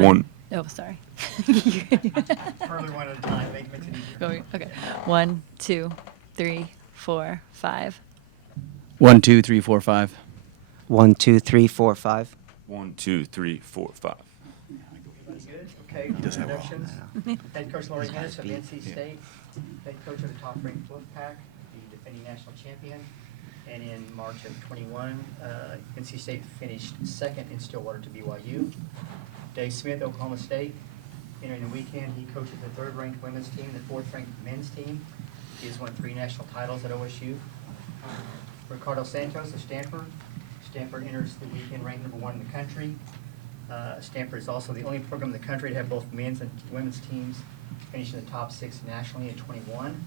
One. Oh, sorry. Further one at a time, makes it easier. Okay. 1, 2, 3, 4, 5. 1, 2, 3, 4, 5. 1, 2, 3, 4, 5. 1, 2, 3, 4, 5. Everybody good? Okay, introductions. Head coach Laurie Hennis of NC State, head coach of the top-ranked Wolfpack, the defending national champion. And in March of 21, NC State finished second in Stillwater to BYU. Dave Smith, Oklahoma State. Entering the weekend, he coaches the third-ranked women's team, the fourth-ranked men's team. He has won 3 national titles at OSU. Ricardo Santos of Stanford. Stanford enters the weekend ranked number 1 in the country. Stanford is also the only program in the country to have both men's and women's teams finish in the top 6 nationally at 21.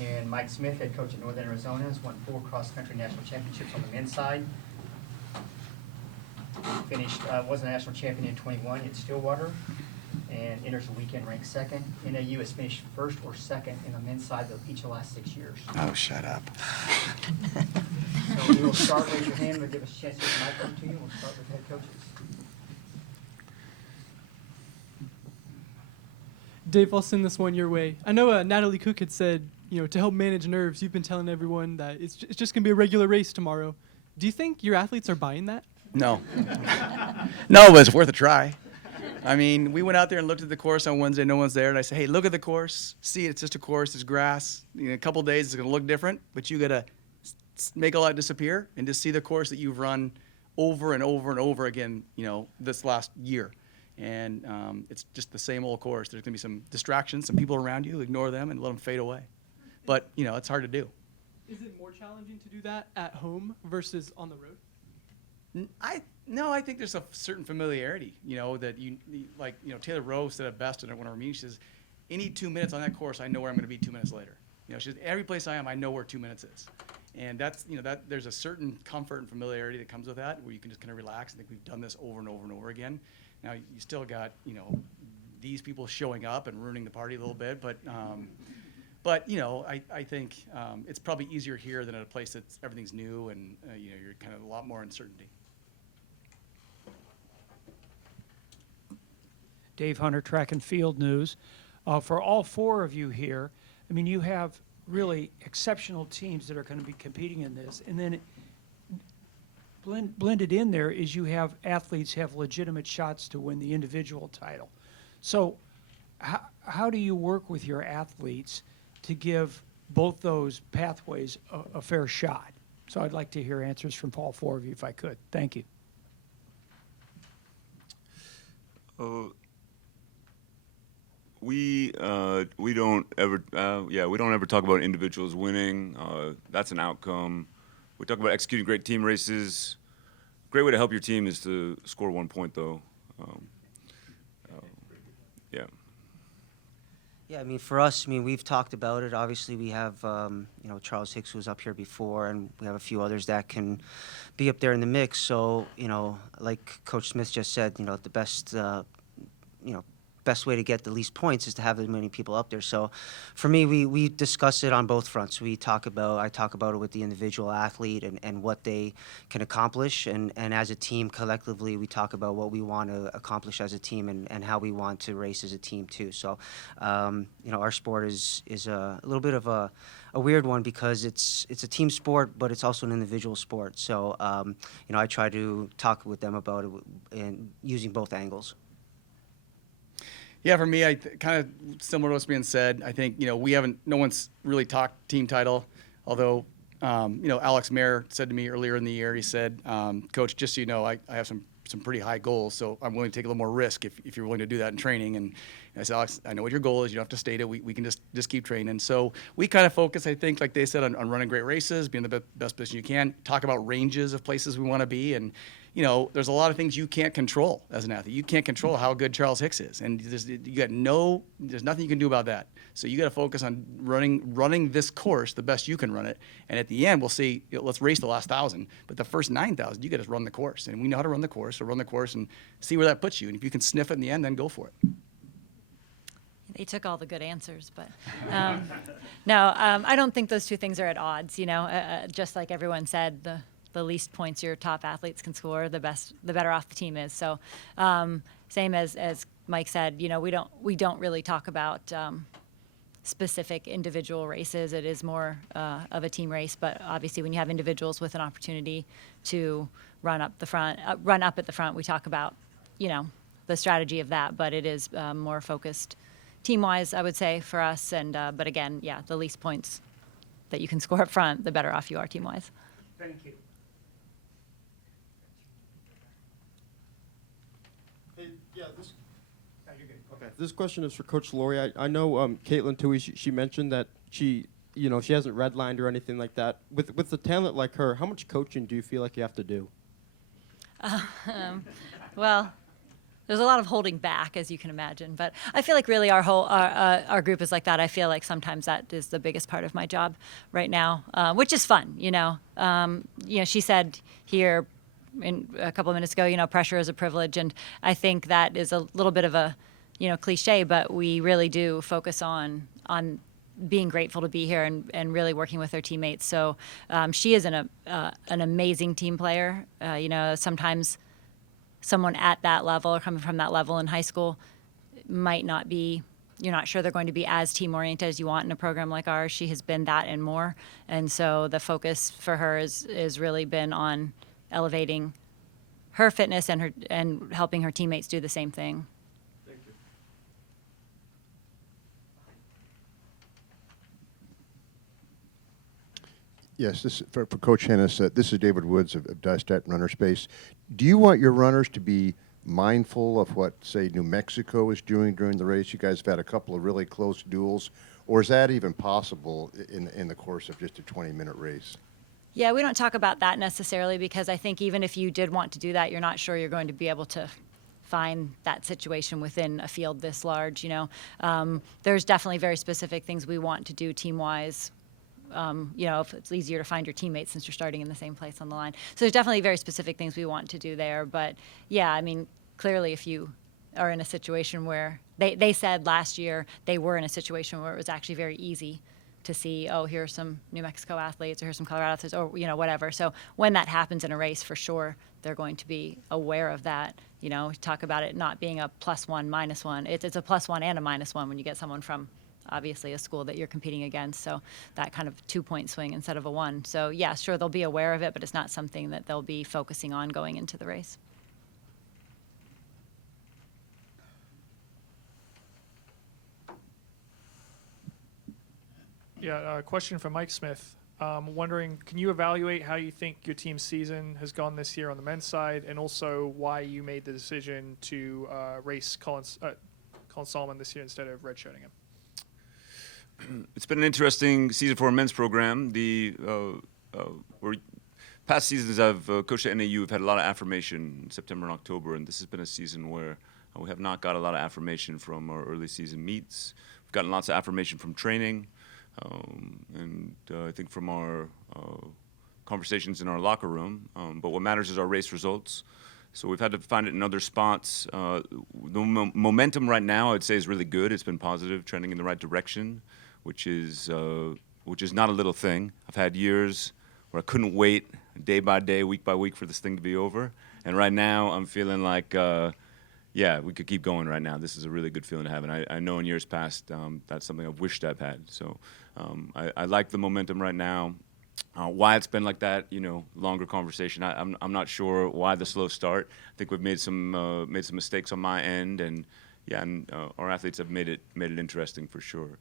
And Mike Smith, head coach at Northern Arizona, has won 4 cross-country national championships on the men's side. Finished, was a national champion in 21 at Stillwater, and enters the weekend ranked second. NAU has finished first or second in the men's side of each of the last 6 years. Oh, shut up. So we will start, raise your hand, we'll give us a chance to get the mic over to you. We'll start with head coaches. Dave, I'll send this one your way. I know Natalie Cook had said, to help manage nerves, you've been telling everyone that it's just going to be a regular race tomorrow. Do you think your athletes are buying that? No. No, but it's worth a try. I mean, we went out there and looked at the course on Wednesday. No one's there. And I said, hey, look at the course. See, it's just a course. It's grass. In a couple of days, it's going to look different. But you got to make all that disappear and just see the course that you've run over and over and over again, this last year. And it's just the same old course. There's going to be some distractions, some people around you. Ignore them and let them fade away. But, it's hard to do. Is it more challenging to do that at home versus on the road? No, I think there's a certain familiarity, that Taylor Rowe said it best in one of our meetings. She says, any 2 minutes on that course, I know where I'm going to be 2 minutes later. She says, every place I am, I know where 2 minutes is. And that's, that there's a certain comfort and familiarity that comes with that, where you can just kind of relax. I think we've done this over and over and over again. Now, you still got, these people showing up and ruining the party a little bit, but I think it's probably easier here than at a place that's everything's new and, you're kind of a lot more uncertainty. Dave Hunter, Track and Field News. For all 4 of you here, you have really exceptional teams that are going to be competing in this. And then blended in there is you have athletes have legitimate shots to win the individual title. So how do you work with your athletes to give both those pathways a fair shot? So I'd like to hear answers from all 4 of you if I could. Thank you. We don't ever talk about individuals winning. That's an outcome. We talk about executing great team races. Great way to help your team is to score 1 point, though. Yeah. Yeah, for us, we've talked about it. Obviously, we have, Charles Hicks, who was up here before, and we have a few others that can be up there in the mix. So, like Coach Smith just said, the best way to get the least points is to have as many people up there. So for me, we discuss it on both fronts. I talk about it with the individual athlete and what they can accomplish. And as a team, collectively, we talk about what we want to accomplish as a team and how we want to race as a team too. So, our sport is a little bit of a weird one because it's a team sport, but it's also an individual sport. So, I try to talk with them about it and using both angles. Yeah, for me, kind of similar to what's being said. I think, no one's really talked team title, although, Alex Mayer said to me earlier in the year, he said, Coach, just so you know, I have some pretty high goals, so I'm willing to take a little more risk if you're willing to do that in training. And I said, Alex, I know what your goal is. You don't have to state it. We can just keep training. So we kind of focus, I think, like they said, on running great races, being the best position you can, talk about ranges of places we want to be. And, there's a lot of things you can't control as an athlete. You can't control how good Charles Hicks is. And there's nothing you can do about that. So you got to focus on running this course the best you can run it. And at the end, we'll see, let's race the last 1,000. But the first 9,000, you got to run the course. And we know how to run the course. So run the course and see where that puts you. And if you can sniff it in the end, then go for it. They took all the good answers, but no, I don't think those two things are at odds. Just like everyone said, the least points your top athletes can score, the better off the team is. So, same as Mike said, we don't really talk about specific individual races. It is more of a team race, but obviously when you have individuals with an opportunity to run up at the front, we talk about, the strategy of that, but it is more focused team-wise, I would say, for us. And but again, yeah, the least points that you can score up front, the better off you are team-wise. Thank you. Hey, yeah, this. No, you're good. Okay. This question is for Coach Laurie. I know Caitlin Tui. She mentioned that she hasn't redlined or anything like that. With a talent like her, how much coaching do you feel like you have to do? Well, there's a lot of holding back, as you can imagine. But I feel like really our group is like that. I feel like sometimes that is the biggest part of my job right now, which is fun. She said here a couple of minutes ago, pressure is a privilege, and I think that is a little bit of a cliche, but we really do focus on being grateful to be here and really working with her teammates. So she is an amazing team player. Sometimes someone at that level or coming from that level in high school might not be, you're not sure they're going to be as team oriented as you want in a program like ours. She has been that and more. And so the focus for her is really been on elevating her fitness and helping her teammates do the same thing. Thank you. Yes, this for Coach Hennis. This is David Woods of Dystat Runner Space. Do you want your runners to be mindful of what, say, New Mexico is doing during the race? You guys have had a couple of really close duels, or is that even possible in the course of just a 20-minute race? Yeah, we don't talk about that necessarily because I think even if you did want to do that, you're not sure you're going to be able to find that situation within a field this large. There's definitely very specific things we want to do team-wise. If it's easier to find your teammates since you're starting in the same place on the line. So there's definitely very specific things we want to do there. But yeah, I mean, clearly if you are in a situation where they said last year they were in a situation where it was actually very easy to see, oh, here are some New Mexico athletes or here's some Colorado athletes or, whatever. So when that happens in a race, for sure, they're going to be aware of that. Talk about it not being a +1, -1. It's a +1 and a -1 when you get someone from obviously a school that you're competing against, so that kind of 2-point swing instead of a 1. So yeah, sure, they'll be aware of it, but it's not something that they'll be focusing on going into the race. Yeah, a question from Mike Smith. Wondering, can you evaluate how you think your team's season has gone this year on the men's side, and also why you made the decision to race Colin Solomon this year instead of redshirting him? It's been an interesting season for our men's program. Past seasons I've coached at NAU have had a lot of affirmation in September and October, and this has been a season where we have not got a lot of affirmation from our early season meets. We've gotten lots of affirmation from training, and I think from our conversations in our locker room. But what matters is our race results. So we've had to find it in other spots. The momentum right now, I'd say, is really good. It's been positive, trending in the right direction, which is not a little thing. I've had years where I couldn't wait day by day, week by week for this thing to be over. And right now I'm feeling like, we could keep going right now. This is a really good feeling to have. And I know in years past that's something I've wished I've had. So I like the momentum right now. Why it's been like that, longer conversation. I'm not sure why the slow start. I think we've made some mistakes on my end, and our athletes have made it interesting for sure.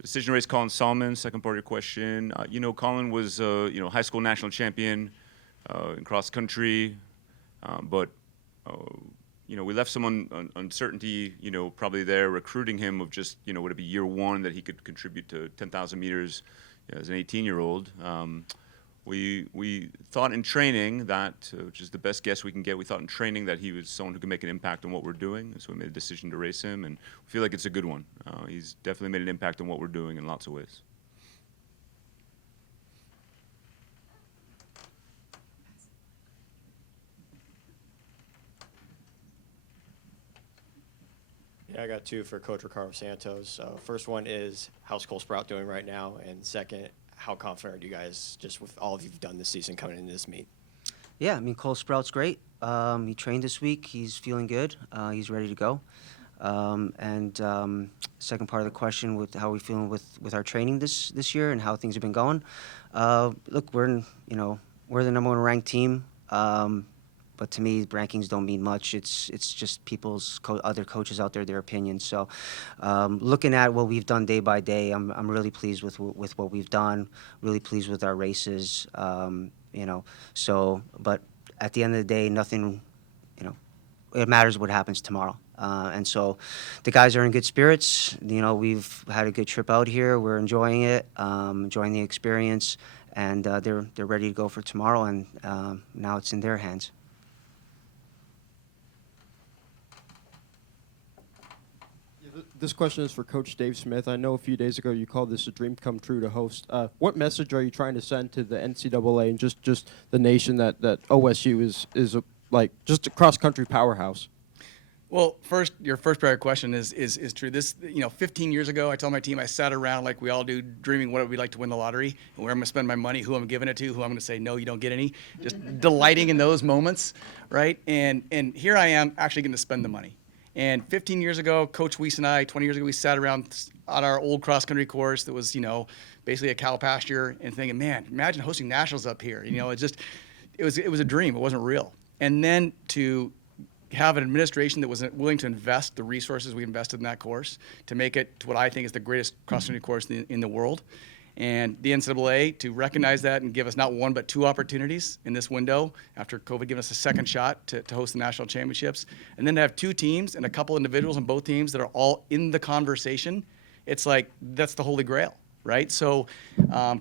Decision race, Colin Solomon. Second part of your question. Colin was high school national champion in cross country, but we left some uncertainty, probably there recruiting him of just would it be year one that he could contribute to 10,000 meters. As an 18-year-old, we thought in training that, which is the best guess we can get, we thought in training that he was someone who could make an impact on what we're doing, and so we made a decision to race him, and we feel like it's a good one. He's definitely made an impact on what we're doing in lots of ways. Yeah, I got two for Coach Ricardo Santos. First one is, how's Cole Sprout doing right now? And second, how confident are you guys just with all you've done this season coming into this meet? Yeah, I mean, Cole Sprout's great. He trained this week. He's feeling good. He's ready to go. Second part of the question, with how we feeling with our training this year and how things have been going. Look, we're the number one ranked team. But to me, rankings don't mean much. It's just people's other coaches out there, their opinions. So, looking at what we've done day by day, I'm really pleased with what we've done. Really pleased with our races. So, but at the end of the day, nothing. It matters what happens tomorrow. And so, the guys are in good spirits. We've had a good trip out here. We're enjoying it, enjoying the experience, and they're ready to go for tomorrow. And now it's in their hands. This question is for Coach Dave Smith. I know a few days ago you called this a dream come true to host. What message are you trying to send to the NCAA and just the nation that OSU is just a cross-country powerhouse? Well, your first prior question is true. This, 15 years ago, I told my team, I sat around like we all do, dreaming what it would be like to win the lottery, and where I'm going to spend my money, who I'm giving it to, who I'm going to say, no, you don't get any. Just delighting in those moments, right? And here I am actually going to spend the money. And 15 years ago, Coach Weiss and I, 20 years ago, we sat around on our old cross-country course that was, basically a cow pasture, and thinking, man, imagine hosting nationals up here. It was a dream. It wasn't real. And then to have an administration that was willing to invest the resources we invested in that course to make it to what I think is the greatest cross-country course in the world. And the NCAA to recognize that and give us not one but two opportunities in this window after COVID giving us a second shot to host the national championships. And then to have two teams and a couple individuals on both teams that are all in the conversation, it's like that's the holy grail, right? So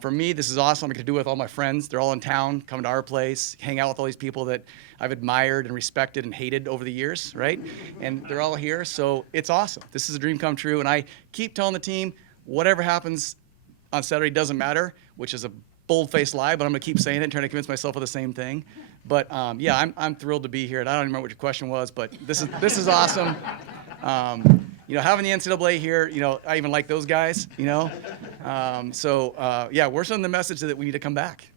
for me, this is awesome. I'm going to do it with all my friends. They're all in town, coming to our place, hang out with all these people that I've admired and respected and hated over the years, right? And they're all here, so it's awesome. This is a dream come true. And I keep telling the team, whatever happens on Saturday doesn't matter, which is a bold-faced lie, but I'm going to keep saying it and trying to convince myself of the same thing. But yeah, I'm thrilled to be here. And I don't even remember what your question was, but this is awesome. Having the NCAA here, I even like those guys, So yeah, we're sending the message that we need to come back.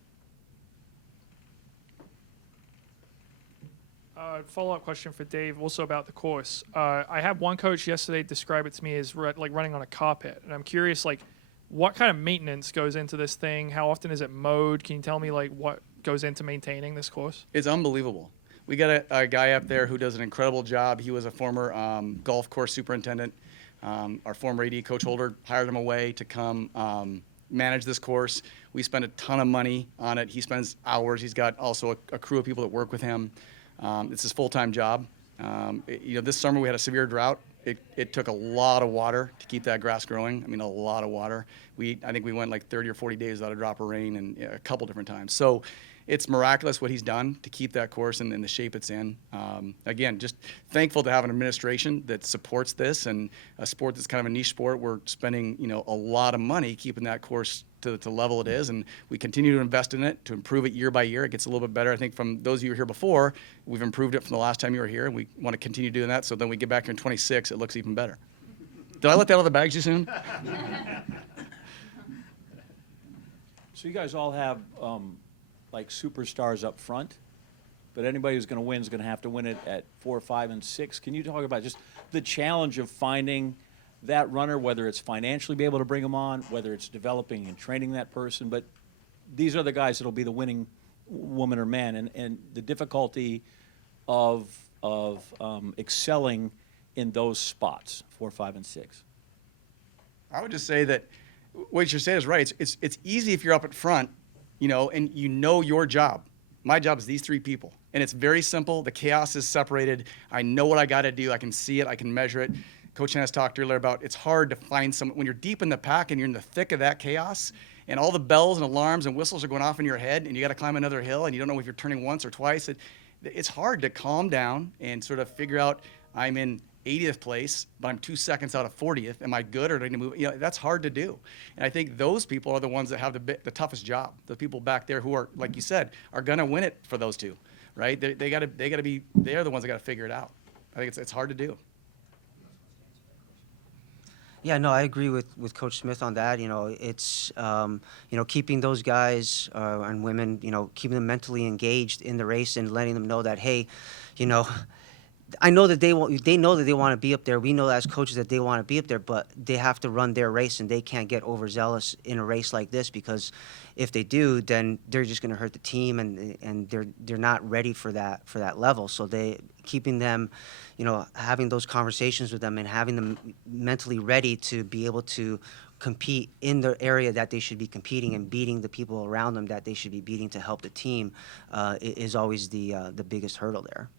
Follow-up question for Dave, also about the course. I had one coach yesterday describe it to me as like running on a carpet, and I'm curious, what kind of maintenance goes into this thing? How often is it mowed? Can you tell me what goes into maintaining this course? It's unbelievable. We got a guy up there who does an incredible job. He was a former golf course superintendent. Our former AD, Coach Holder, hired him away to come manage this course. We spend a ton of money on it. He spends hours. He's got also a crew of people that work with him. It's his full-time job. This summer we had a severe drought. It took a lot of water to keep that grass growing. I mean, a lot of water. I think we went 30 or 40 days without a drop of rain, and a couple different times. So it's miraculous what he's done to keep that course in the shape it's in. Again, just thankful to have an administration that supports this, and a sport that's kind of a niche sport. We're spending a lot of money keeping that course to the level it is, and we continue to invest in it to improve it year by year. It gets a little bit better. I think from those of you who were here before, we've improved it from the last time you were here, and we want to continue doing that. So then we get back here in 26, it looks even better. Did I let that out of the bag too soon? So you guys all have superstars up front, but anybody who's going to win is going to have to win it at 4, 5, and 6. Can you talk about just the challenge of finding that runner, whether it's financially be able to bring them on, whether it's developing and training that person, but these are the guys that'll be the winning woman or man, and the difficulty of excelling in those spots, 4, 5, and 6. I would just say that what you're saying is right. It's easy if you're up at front, and your job. My job is these three people, and it's very simple. The chaos is separated. I know what I got to do. I can see it. I can measure it. Coach Hennis talked earlier about it's hard to find someone when you're deep in the pack and you're in the thick of that chaos, and all the bells and alarms and whistles are going off in your head, and you got to climb another hill, and you don't know if you're turning once or twice. It's hard to calm down and sort of figure out I'm in 80th place, but I'm 2 seconds out of 40th. Am I good, or do I need to move? That's hard to do. And I think those people are the ones that have the toughest job. The people back there who are, like you said, are going to win it for those two, right? They're the ones that got to figure it out. I think it's hard to do. Yeah, no, I agree with Coach Smith on that. It's keeping those guys and women, keeping them mentally engaged in the race and letting them know that, hey, you know, I know that they know that they want to be up there. We know as coaches that they want to be up there, but they have to run their race and they can't get overzealous in a race like this, because if they do, then they're just going to hurt the team, and they're not ready for that level. So keeping them, having those conversations with them and having them mentally ready to be able to compete in the area that they should be competing and beating the people around them that they should be beating to help the team is always the biggest hurdle there.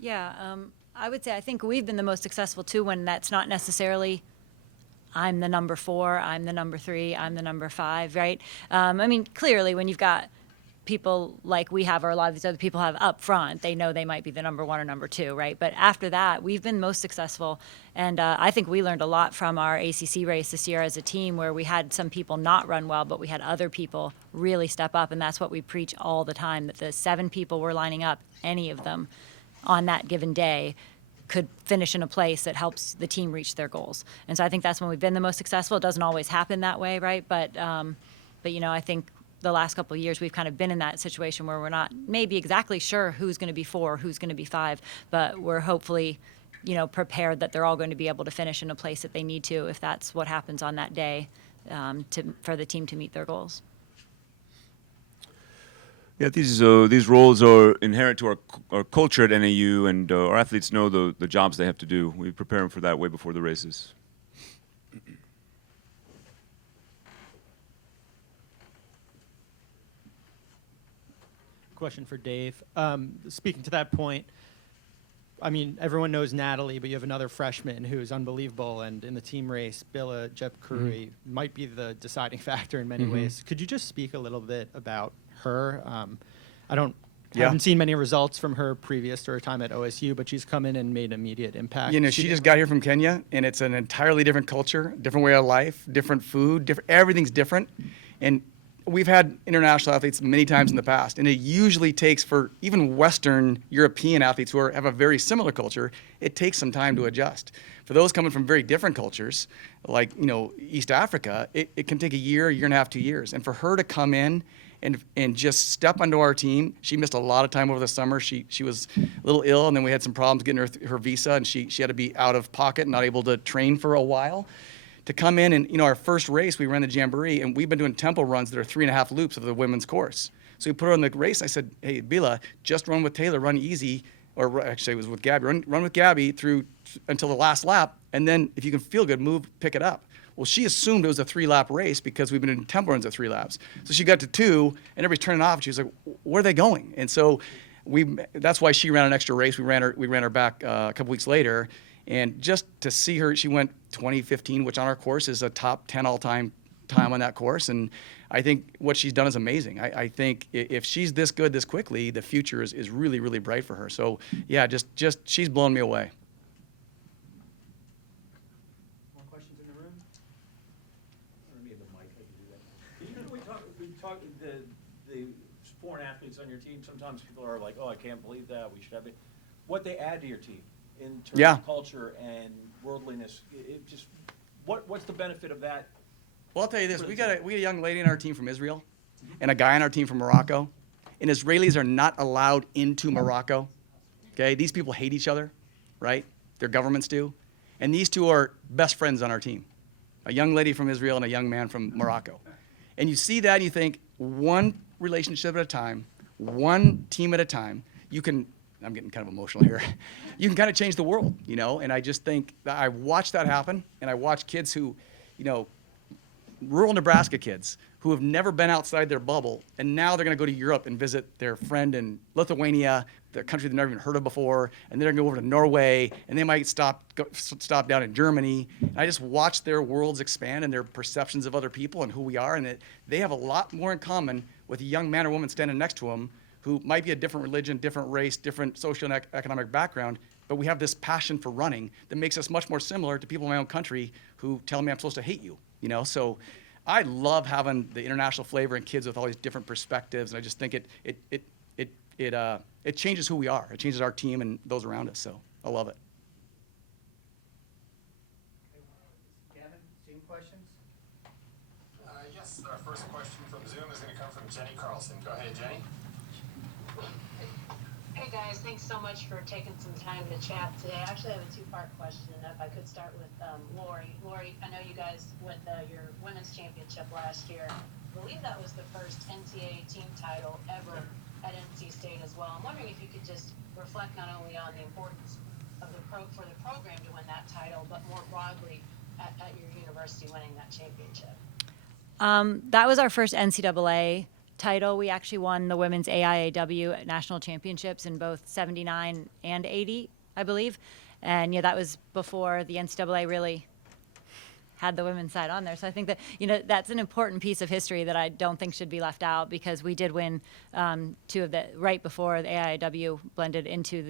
Yeah, I would say I think we've been the most successful too when that's not necessarily I'm the number 4, I'm the number 3, I'm the number 5, right? I mean, clearly when you've got people like we have or a lot of these other people have up front, they know they might be the number 1 or number 2, right? But after that, we've been most successful. And I think we learned a lot from our ACC race this year as a team, where we had some people not run well, but we had other people really step up. And that's what we preach all the time, that the 7 people were lining up, any of them on that given day could finish in a place that helps the team reach their goals. And so I think that's when we've been the most successful. It doesn't always happen that way, right? But I think the last couple of years we've kind of been in that situation where we're not maybe exactly sure who's going to be 4, who's going to be 5, but we're hopefully, prepared that they're all going to be able to finish in a place that they need to, if that's what happens on that day, for the team to meet their goals. Yeah, these roles are inherent to our culture at NAU, and our athletes know the jobs they have to do. We prepare them for that way before the races. Question for Dave. Speaking to that point, I mean, everyone knows Natalie, but you have another freshman who's unbelievable, and in the team race, Billa Jepkuri might be the deciding factor in many ways. Could you just speak a little bit about her? I haven't seen many results from her previous to her time at OSU, but she's come in and made immediate impact. She just got here from Kenya, and it's an entirely different culture, different way of life, different food, everything's different. And we've had international athletes many times in the past, and it usually takes, for even Western European athletes who have a very similar culture, it takes some time to adjust. For those coming from very different cultures, like East Africa, it can take a year and a half, 2 years. And for her to come in and just step onto our team, she missed a lot of time over the summer. She was a little ill, and then we had some problems getting her visa, and she had to be out of pocket and not able to train for a while. To come in and, our first race, we ran the Jamboree, and we've been doing tempo runs that are 3.5 loops of the women's course. So we put her on the race. I said, hey, Bila, just run with Taylor, run easy, or actually it was with Gabby, run with Gabby through until the last lap, and then if you can feel good, pick it up. Well, she assumed it was a 3-lap race because we've been in tempo runs at 3 laps. So she got to 2, and everybody's turning off, and she was like, where are they going? And so that's why she ran an extra race. We ran her back a couple weeks later. And just to see her, she went 20:15, which on our course is a top 10 all-time time on that course. And I think what she's done is amazing. I think if she's this good this quickly, the future is really, really bright for her. So, yeah, just she's blown me away. More questions in the room? We talk the foreign athletes on your team. Sometimes people are like, oh, I can't believe that. We should have it. What they add to your team in terms of culture and worldliness, what's the benefit of that? Well, I'll tell you this: we got a young lady on our team from Israel, and a guy on our team from Morocco. And Israelis are not allowed into Morocco. Okay, these people hate each other, right? Their governments do, and these two are best friends on our team: a young lady from Israel and a young man from Morocco. And you see that, and you think, one relationship at a time, one team at a time. I'm getting kind of emotional here. You can kind of change the world, and I just think that I watched that happen, and I watch kids who, rural Nebraska kids who have never been outside their bubble, and now they're going to go to Europe and visit their friend in Lithuania, the country they've never even heard of before, and they're going to go over to Norway, and they might stop down in Germany. And I just watch their worlds expand and their perceptions of other people and who we are, and they have a lot more in common with a young man or woman standing next to them who might be a different religion, different race, different social and economic background, but we have this passion for running that makes us much more similar to people in my own country who tell me I'm supposed to hate you, So I love having the international flavor and kids with all these different perspectives, and I just think it changes who we are. It changes our team and those around us, so I love it. first question from Zoom is going to come from Jenny Carlson. Go ahead, Jenny. Hey guys, thanks so much for taking some time to chat today. I actually have a two-part question. If I could start with Lori. Lori, I know you guys with your women's championship last year. I believe that was the first NCAA team title ever at NC State as well. I'm wondering if you could just reflect not only on the importance of for the program to win that title, but more broadly at your university winning that championship. That was our first NCAA title. We actually won the women's AIAW national championships in both 79 and 80, I believe. And that was before the NCAA really had the women's side on there. So I think that, that's an important piece of history that I don't think should be left out, because we did win two of the, right before the AIW blended into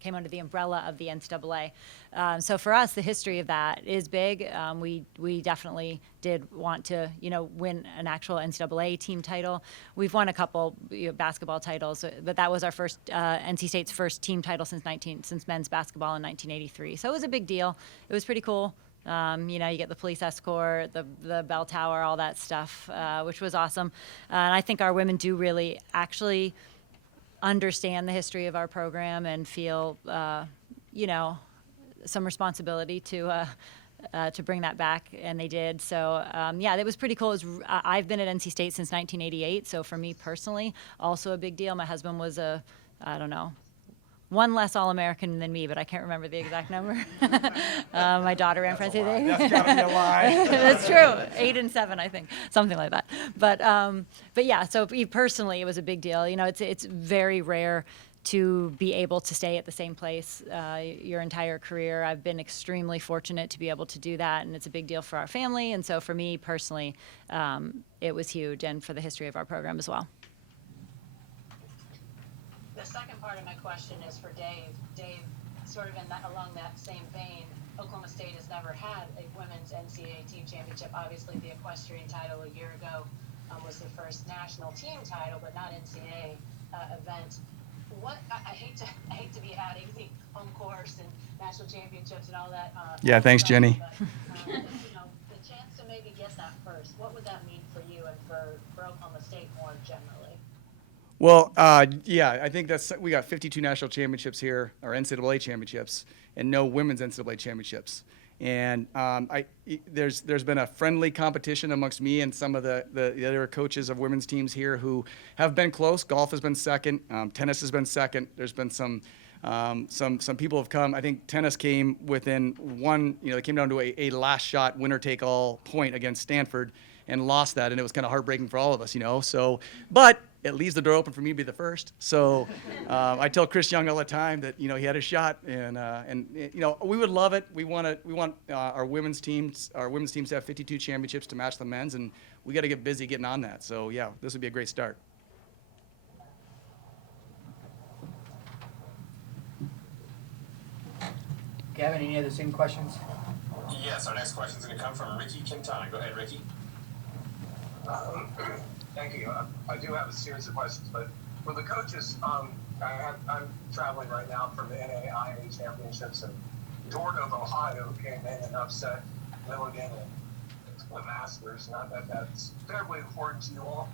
came under the umbrella of the NCAA. So for us, the history of that is big. We definitely did want to, win an actual NCAA team title. We've won a couple basketball titles, but that was our first NC State's first team title since men's basketball in 1983. So it was a big deal. It was pretty cool. You get the police escort, the bell tower, all that stuff, which was awesome. And I think our women do really actually understand the history of our program and feel, some responsibility to bring that back, and they did. So, it was pretty cool. I've been at NC State since 1988, so for me personally, also a big deal. My husband was one less All-American than me, but I can't remember the exact number. My daughter ran for NCAA. That's gotta be a lie. That's true. 8 and 7, I think, something like that. But yeah. So personally, it was a big deal. It's very rare to be able to stay at the same place your entire career. I've been extremely fortunate to be able to do that, and it's a big deal for our family. And so for me personally, it was huge, and for the history of our program as well. The second part of my question is for Dave. Dave, sort of along that same vein, Oklahoma State has never had a women's NCAA team championship. Obviously, the equestrian title a year ago was the first national team title, but not NCAA event. I hate to be adding the home course and national championships and all that. Yeah, thanks, Jenny. But, the chance to maybe get that first, what would that mean for you and for Oklahoma State more generally? Well, I think we got 52 national championships here, or NCAA championships, and no women's NCAA championships. And there's been a friendly competition amongst me and some of the other coaches of women's teams here who have been close. Golf has been second. Tennis has been second. There's been some people have come. I think tennis came within one. They came down to a last shot winner take all point against Stanford and lost that, and it was kind of heartbreaking for all of us. So, but it leaves the door open for me to be the first. So I tell Chris Young all the time that he had a shot, and we would love it. We want our women's teams to have 52 championships to match the men's, and we got to get busy getting on that. So yeah, this would be a great start. Gavin, any other same questions? Yes, our next question is going to come from Ricky Quintana. Go ahead, Ricky. Thank you. I do have a series of questions, but for the coaches, I'm traveling right now from the NCAA championships, and Jordan of Ohio came in and upset Milligan and the Masters. Not that that's terribly important to you all,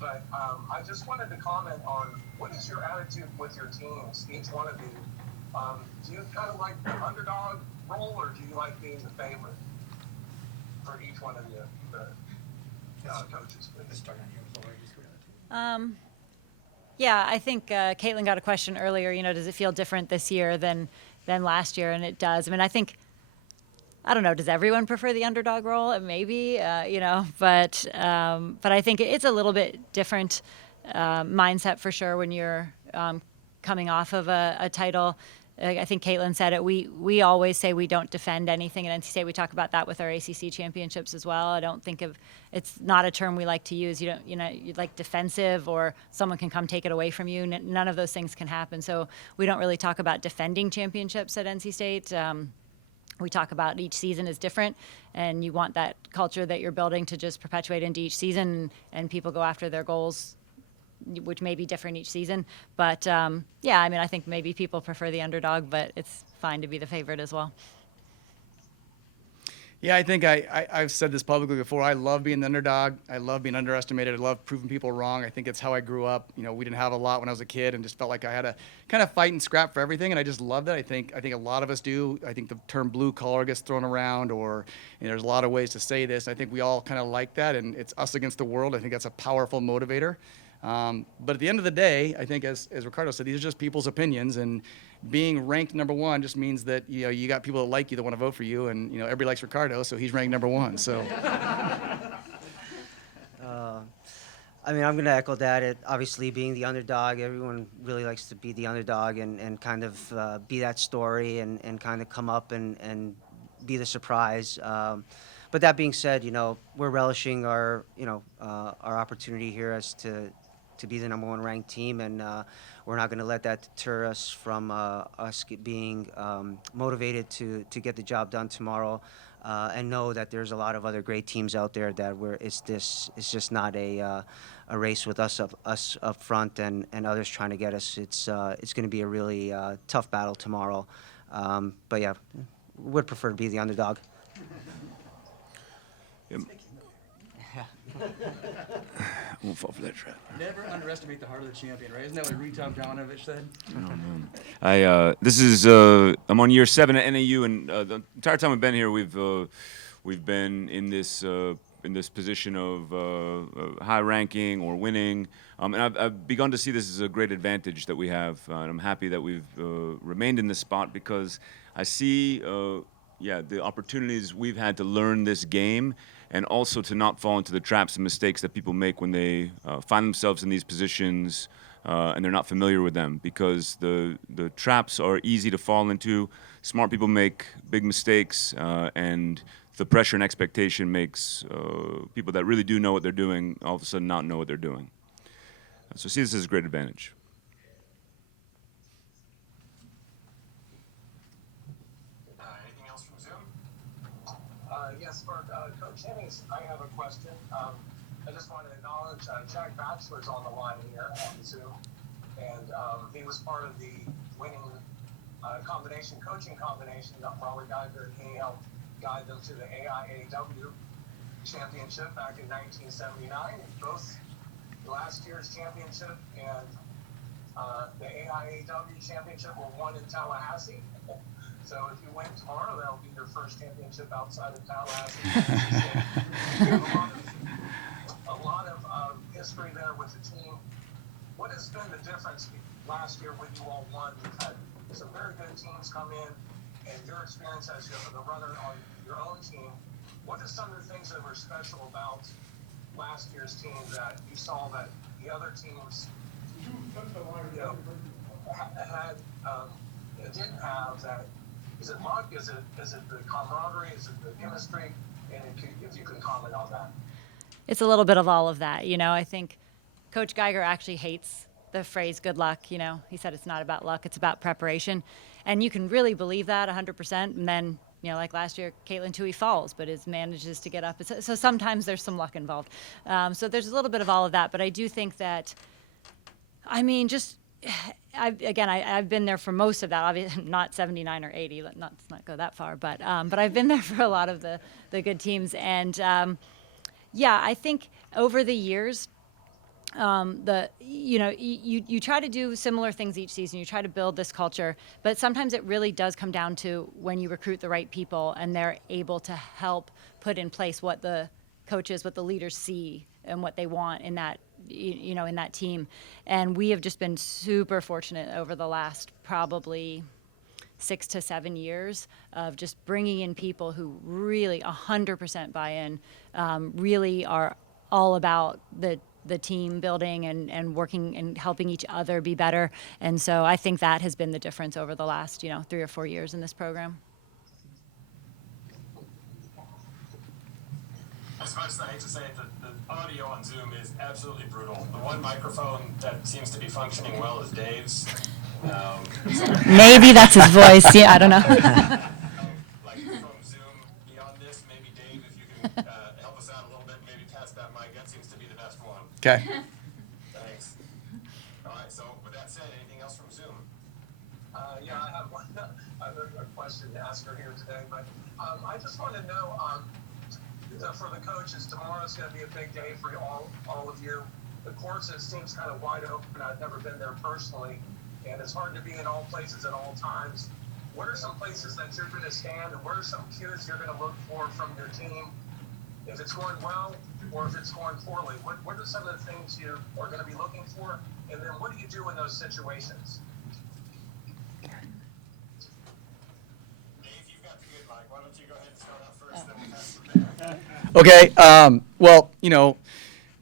but I just wanted to comment on what is your attitude with your teams, each one of you. Do you kind of like the underdog role, or do you like being the favorite for each one of the coaches? Please start on you. Yeah, I think Caitlin got a question earlier. Does it feel different this year than last year? And it does. I mean, I don't know. Does everyone prefer the underdog role? Maybe, but I think it's a little bit different mindset for sure when you're coming off of a title. I think Caitlin said it. We always say we don't defend anything at NC State. We talk about that with our ACC championships as well. I don't think it's not a term we like to use. You're like defensive or someone can come take it away from you. None of those things can happen. So we don't really talk about defending championships at NC State. We talk about each season is different, and you want that culture that you're building to just perpetuate into each season, and people go after their goals, which may be different each season. But I think maybe people prefer the underdog, but it's fine to be the favorite as well. Yeah, I think I've said this publicly before. I love being the underdog. I love being underestimated. I love proving people wrong. I think it's how I grew up. You know, we didn't have a lot when I was a kid and just felt like I had to kind of fight and scrap for everything, and I just loved it. I think a lot of us do. I think the term blue collar gets thrown around, or there's a lot of ways to say this. I think we all kind of like that, and it's us against the world. I think that's a powerful motivator. But at the end of the day, I think as Ricardo said, these are just people's opinions, and being ranked number one just means that you got people that like you that want to vote for you, and everybody likes Ricardo, so he's ranked number one. So. I mean, I'm going to echo that. Obviously, being the underdog, everyone really likes to be the underdog and kind of be that story and kind of come up and be the surprise. But that being said, we're relishing our opportunity here as to be the number one ranked team, and we're not going to let that deter us from being motivated to get the job done tomorrow, and know that there's a lot of other great teams out there that it's just not a race with us up front and others trying to get us. It's going to be a really tough battle tomorrow, but yeah, would prefer to be the underdog. Yep. Won't fall for that trap. Never underestimate the heart of the champion, right? Isn't that what Reed Tomjanovich said? Oh, man. I'm on year 7 at NAU, and the entire time we've been here, we've been in this position of high ranking or winning, and I've begun to see this as a great advantage that we have, and I'm happy that we've remained in this spot because I see, the opportunities we've had to learn this game, and also to not fall into the traps and mistakes that people make when they find themselves in these positions and they're not familiar with them, because the traps are easy to fall into. Smart people make big mistakes, and the pressure and expectation makes people that really do know what they're doing all of a sudden not know what they're doing. So see this as a great advantage. Anything else from Zoom? Yes, for Coach Hennings, I have a question. I just want to acknowledge Jack Batchelor's on the line here on Zoom, and he was part of the winning coaching combination that Raleigh Geiger, and he helped guide them to the AIAW championship back in 1979. Both last year's championship and the AIAW championship were won in Tallahassee. So if you win tomorrow, that'll be your first championship outside of Tallahassee. You have a lot of history there with the team. What has been the difference last year when you all won? You've had some very good teams come in, and your experience as the runner on your own team. What are some of the things that were special about last year's team that you saw that the other teams didn't have? That is it luck? Is it the camaraderie? Is it the chemistry? And if you can comment on that. It's a little bit of all of that. I think Coach Geiger actually hates the phrase good luck. He said it's not about luck, it's about preparation. And you can really believe that 100%. And then, like last year, Caitlin Tui falls, but manages to get up. So sometimes there's some luck involved. So there's a little bit of all of that. But I do think that, I've been there for most of that. Obviously, not 79 or 80. Let's not go that far. But I've been there for a lot of the good teams. And, I think over the years, you try to do similar things each season. You try to build this culture, but sometimes it really does come down to when you recruit the right people and they're able to help put in place what the coaches, what the leaders see and what they want in that, in that team. And we have just been super fortunate over the last probably 6 to 7 years of just bringing in people who really 100% buy in, really are all about the team building and working and helping each other be better. And so I think that has been the difference over the last, 3 or 4 years in this program. As much as I hate to say it, the audio on Zoom is absolutely brutal. The one microphone that seems to be functioning well is Dave's. Maybe that's his voice. Yeah, I don't know. Like from Zoom, beyond this, maybe Dave, if you can help us out a little bit, maybe pass that mic. That seems to be the best one. Okay. Thanks. All right. So with that said, anything else from Zoom? I have one. I a question to ask her here today, but I just want to know, for the coaches, tomorrow's going to be a big day for all of you. The course seems kind of wide open. I've never been there personally, and it's hard to be in all places at all times. What are some places that you're going to stand, and what are some cues you're going to look for from your team if it's going well or if it's going poorly? What are some of the things you are going to be looking for, and then what do you do in those situations? Okay. Well,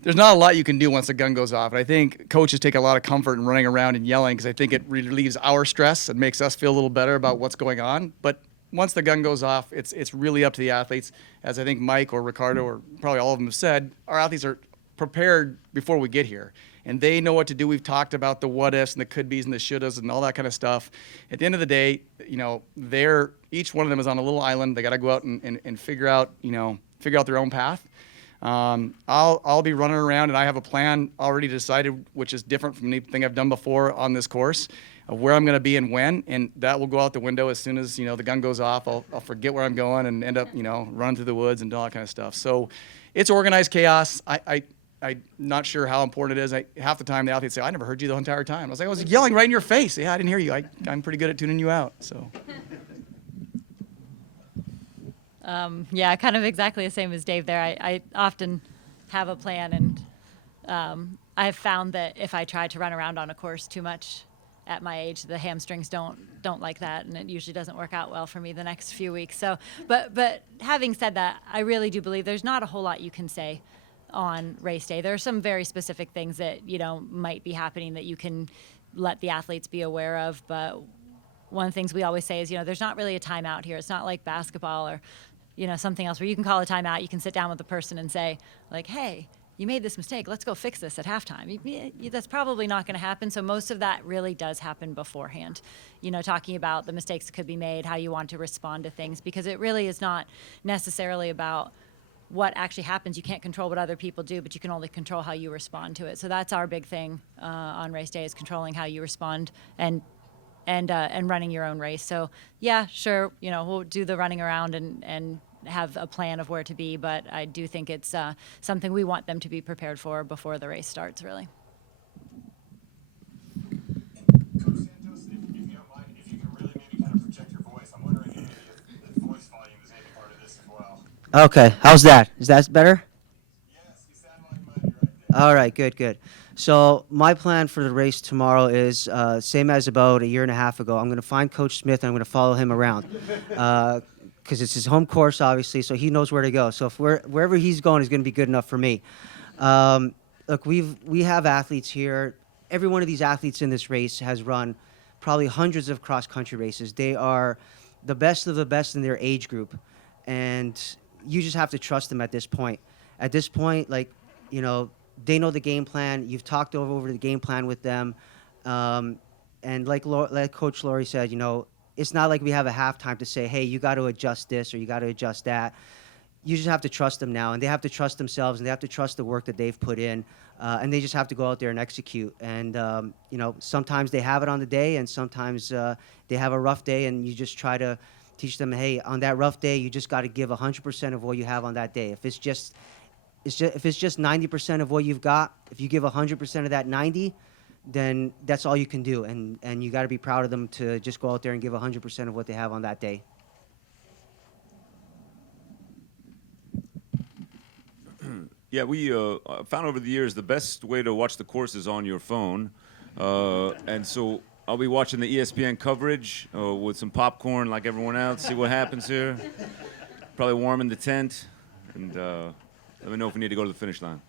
there's not a lot you can do once the gun goes off. And I think coaches take a lot of comfort in running around and yelling because I think it relieves our stress and makes us feel a little better about what's going on. But once the gun goes off, it's really up to the athletes. As I think Mike or Ricardo or probably all of them have said, our athletes are prepared before we get here. And they know what to do. We've talked about the what ifs and the could be's and the shouldas and all that kind of stuff. At the end of the day, each one of them is on a little island. They got to go out and figure out their own path. I'll be running around, and I have a plan already decided, which is different from anything I've done before on this course, of where I'm going to be and when, and that will go out the window as soon as the gun goes off. I'll forget where I'm going and end up running through the woods and all that kind of stuff. So it's organized chaos. I'm not sure how important it is. Half the time the athletes say, "I never heard you the entire time." I was like, "I was yelling right in your face." Yeah, I didn't hear you. I'm pretty good at tuning you out. So. Yeah, kind of exactly the same as Dave there. I often have a plan, and I've found that if I try to run around on a course too much at my age, the hamstrings don't like that, and it usually doesn't work out well for me the next few weeks. So, but having said that, I really do believe there's not a whole lot you can say on race day. There are some very specific things that might be happening that you can let the athletes be aware of, but one of the things we always say is, there's not really a timeout here. It's not like basketball or something else where you can call a timeout. You can sit down with the person and say, like, hey, you made this mistake. Let's go fix this at halftime. That's probably not going to happen. So most of that really does happen beforehand. Talking about the mistakes that could be made, how you want to respond to things, because it really is not necessarily about what actually happens. You can't control what other people do, but you can only control how you respond to it. So that's our big thing on race day, is controlling how you respond and running your own race. So yeah, sure, we'll do the running around and have a plan of where to be, but I do think it's something we want them to be prepared for before the race starts, really. Coach Santos, if you don't mind, if you can really maybe kind of project your voice, I'm wondering if voice volume is maybe part of this as well. Okay, how's that? Is that better? Yes, you sound like mine right there. All right, good. So my plan for the race tomorrow is same as about a year and a half ago. I'm going to find Coach Smith and I'm going to follow him around because it's his home course, obviously, so he knows where to go. So if wherever he's going is going to be good enough for me. Look, we have athletes here. Every one of these athletes in this race has run probably hundreds of cross-country races. They are the best of the best in their age group, and you just have to trust them at this point. At this point, they know the game plan. You've talked over the game plan with them. And like Coach Laurie said, it's not like we have a halftime to say, hey, you got to adjust this or you got to adjust that. You just have to trust them now, and they have to trust themselves, and they have to trust the work that they've put in, and they just have to go out there and execute. And, sometimes they have it on the day, and sometimes they have a rough day, and you just try to teach them, hey, on that rough day, you just got to give 100% of what you have on that day. If it's just 90% of what you've got, if you give 100% of that 90, then that's all you can do, and you got to be proud of them to just go out there and give 100% of what they have on that day. Yeah, we found over the years the best way to watch the course is on your phone, and so I'll be watching the ESPN coverage with some popcorn like everyone else, see what happens here. Probably warming the tent, and let me know if we need to go to the finish line.